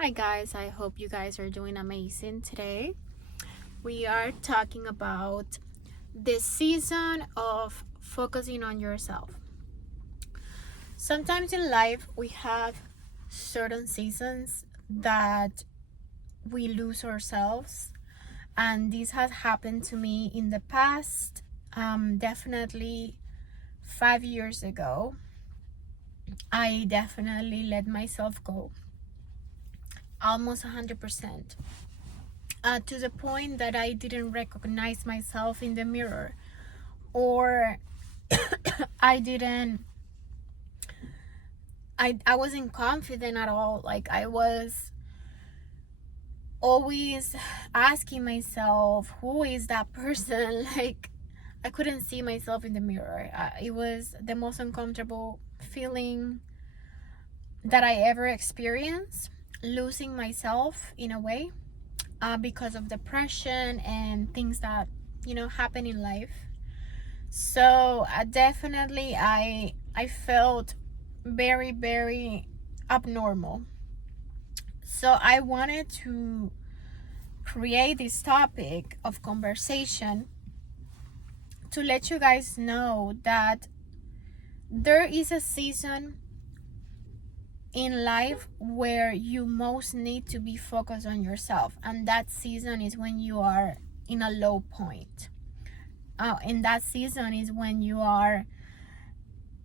Hi guys, I hope you guys are doing amazing today. We are talking about the season of focusing on yourself. Sometimes in life we have certain seasons that we lose ourselves, and this has happened to me in the past. Definitely 5 years ago, I definitely let myself go almost 100%. To the point that I didn't recognize myself in the mirror, or I didn't, I wasn't confident at all. Like, I was always asking myself, who is that person? Like, I couldn't see myself in the mirror. It was the most uncomfortable feeling that I ever experienced, losing myself in a way, because of depression and things that happen in life. So definitely I felt very, very abnormal. So I wanted to create this topic of conversation to let you guys know that there is a season in life where you most need to be focused on yourself, and that season is when you are in a low point. And that season is when you are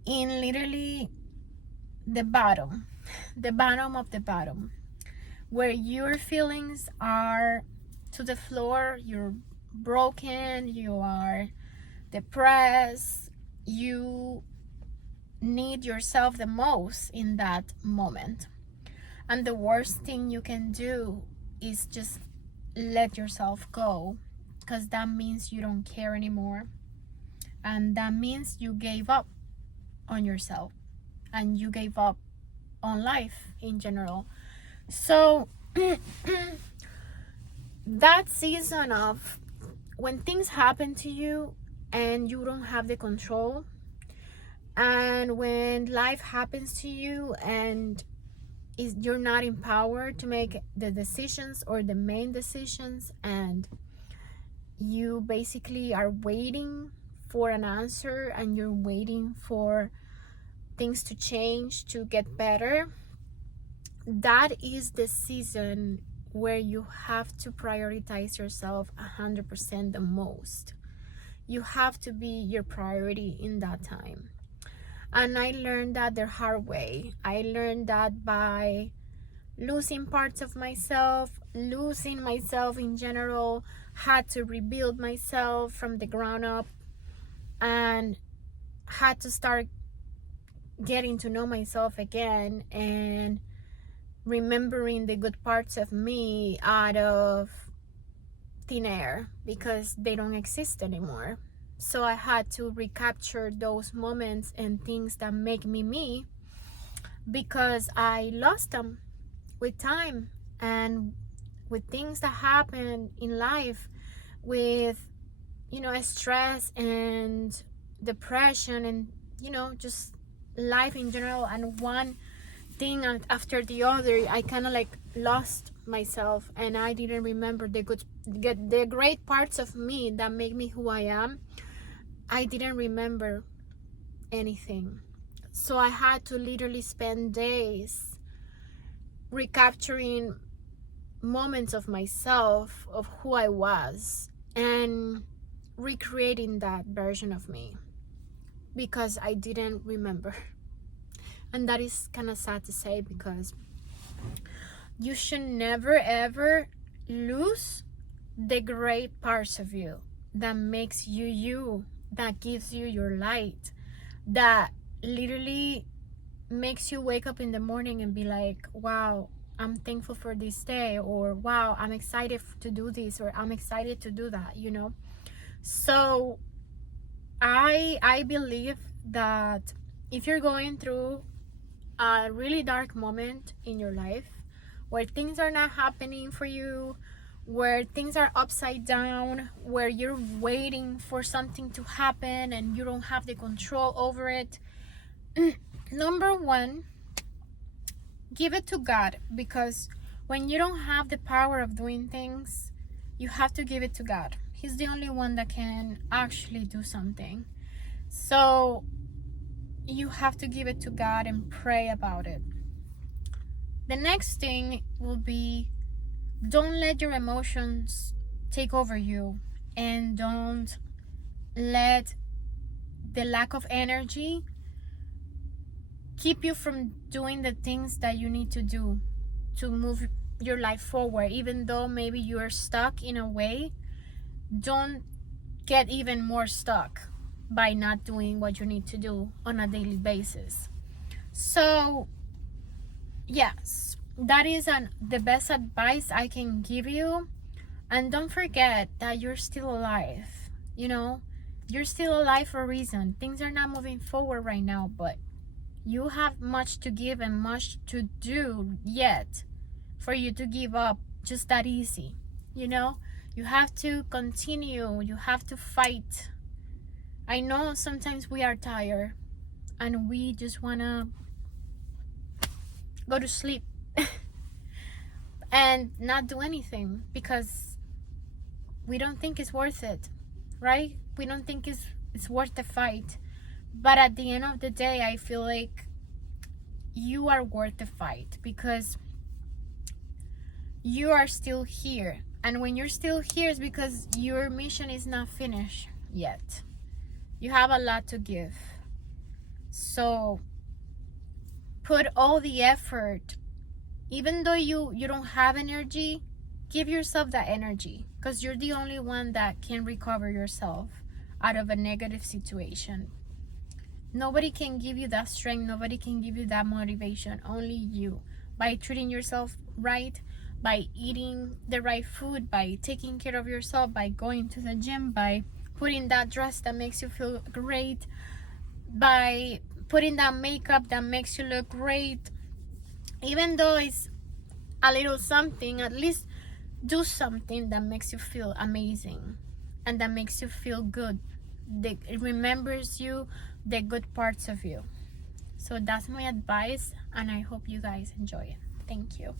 in literally the bottom, the bottom of the bottom, where your feelings are to the floor. You're broken, you are depressed, you need yourself the most in that moment. And the worst thing you can do is just let yourself go, because that means you don't care anymore, and that means you gave up on yourself and you gave up on life in general. So that season of when things happen to you and you don't have the control, and when life happens to you and you're not empowered to make the decisions or the main decisions, and you basically are waiting for an answer and you're waiting for things to change, to get better, that is the season where you have to prioritize yourself 100% the most. You have to be your priority in that time. And I learned that the hard way. I learned that by losing parts of myself, losing myself in general, had to rebuild myself from the ground up, and had to start getting to know myself again and remembering the good parts of me out of thin air, because they don't exist anymore. So I had to recapture those moments and things that make me me, because I lost them with time and with things that happen in life, with stress and depression, and just life in general, and one thing after the other, I kind of like lost myself, and I didn't remember the great parts of me that make me who I am. I didn't remember anything. So I had to literally spend days recapturing moments of myself, of who I was, and recreating that version of me, because I didn't remember. And that is kind of sad to say, because you should never ever lose the great parts of you that makes you you, that gives you your light, that literally makes you wake up in the morning and be like, wow, I'm thankful for this day, or wow, I'm excited to do this, or I'm excited to do that, So I believe that if you're going through a really dark moment in your life, where things are not happening for you, where things are upside down, where you're waiting for something to happen and you don't have the control over it, number one, give it to God, because When you don't have the power of doing things, you have to give it to God. He's the only one that can actually do something. So you have to give it to God and pray about it. The next thing will be, don't let your emotions take over you, and don't let the lack of energy keep you from doing the things that you need to do to move your life forward. Even though maybe you're stuck in a way, don't get even more stuck by not doing what you need to do on a daily basis. So yes, that is the best advice I can give you. And don't forget that you're still alive. You know, you're still alive for a reason. Things are not moving forward right now, but you have much to give and much to do yet for you to give up just that easy. You know, you have to continue. You have to fight. I know sometimes we are tired and we just want to go to sleep and not do anything because we don't think it's worth it, right? We don't think it's worth the fight. But at the end of the day, I feel like you are worth the fight because you are still here. And when you're still here, it's because your mission is not finished yet. You have a lot to give. So put all the effort. Even though you don't have energy, give yourself that energy, because you're the only one that can recover yourself out of a negative situation. Nobody can give you that strength. Nobody can give you that motivation. Only you. By treating yourself right, by eating the right food, by taking care of yourself, by going to the gym, by putting that dress that makes you feel great, by putting that makeup that makes you look great. Even though it's a little something, at least do something that makes you feel amazing and that makes you feel good. It remembers you the good parts of you. So that's my advice, and I hope you guys enjoy it. Thank you.